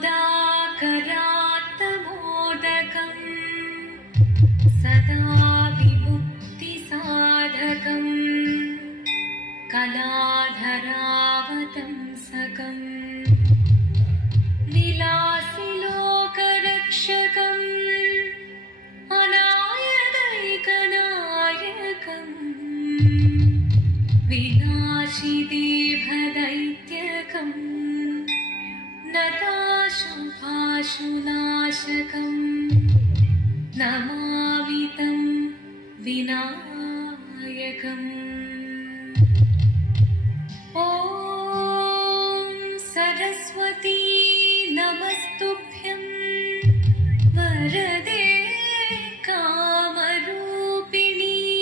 करात्त सदा विमुक्तिसाधकम् कलाधरा विनायकम्। ॐ सरस्वती नमस्तुभ्यं। वरदे कामरूपिणी।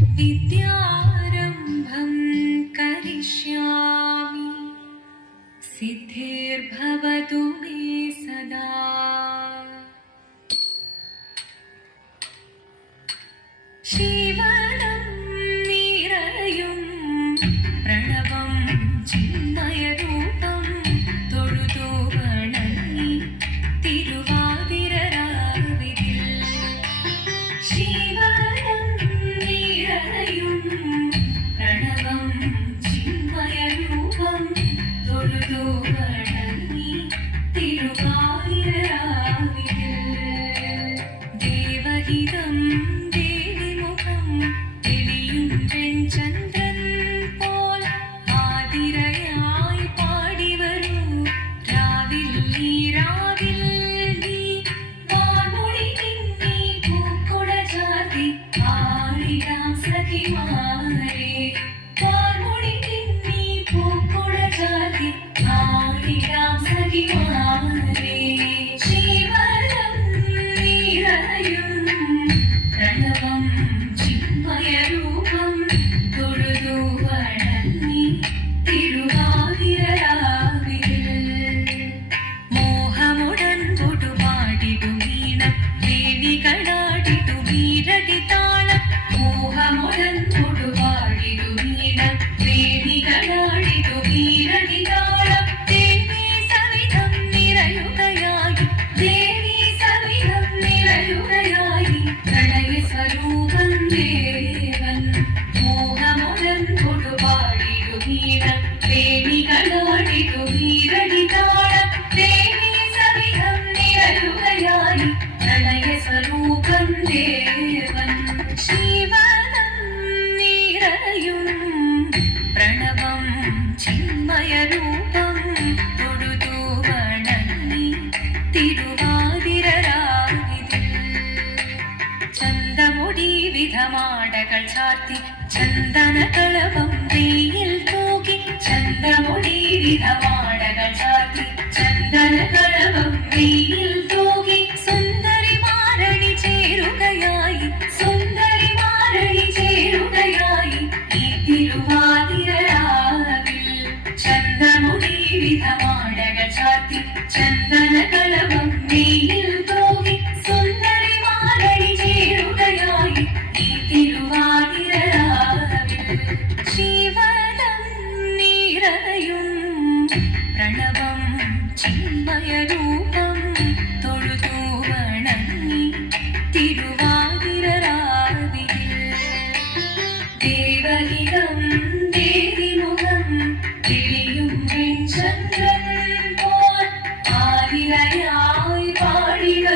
विद्यारम्भं करिष्यामि। सिद्धिर्भवतु मे പ്രളയസ്വരൂപം ദേവൻ പ്രണവം ചാർത്തി ചന്ദന കളവം തൂകി. വിധമാടകൾ ചാർത്തി ചന്ദന വിവിധ ശിവനം നീറയും പ്രണവം ചിന്മയരൂ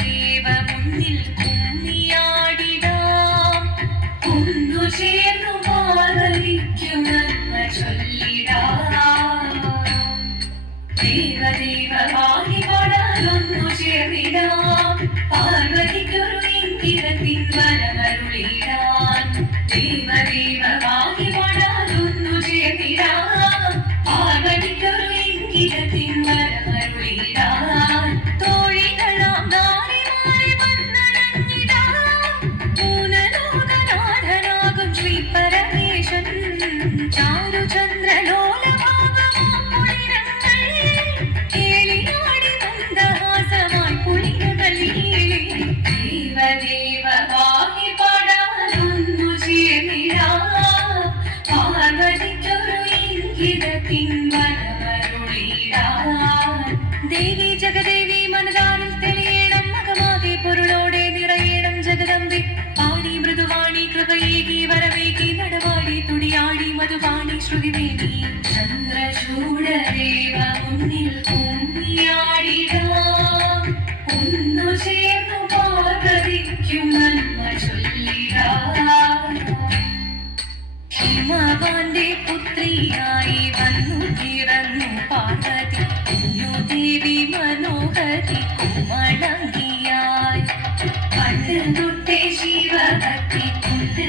ദേവ മുന്നിൽ കുമ്മിയാടിടാം കുന്നു ചേർന്നു മാതലിക്കുമെന്ന് ചൊല്ലിടാം. ചേർന്നിടാം. ഭഗവാന്റെ പുത്രിയായി വന്നു പിറന്നു പാർവതി കുഞ്ഞു ദേവി മനോഹരി കുമളങ്ങിയായി പണ്ട് തൊട്ടേ ശിവഭക്തി കുണ്ട്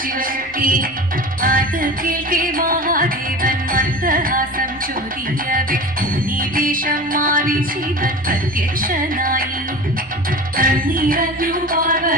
ശിവശക്തി അത് കേൾക്കെ മഹാദേവൻ മന്ദഹാസം ചോദിയവേ മുനി വേഷം മാറി ശിവൻ പ്രത്യക്ഷനായി കണ്ണീരഞ്ഞു പാർവ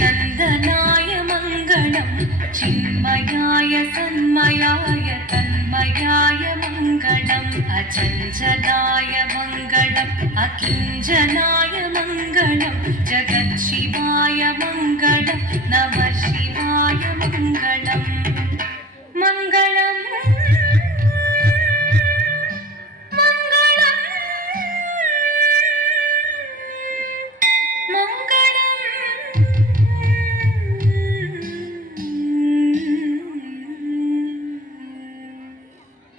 ചന്ദനായ മംഗളം ചിന്മയായ സന്മയായ തന്മയായ മംഗളം അചഞ്ചലായ മംഗളം അകിഞ്ചനായ മംഗളം ജഗത് ശിവ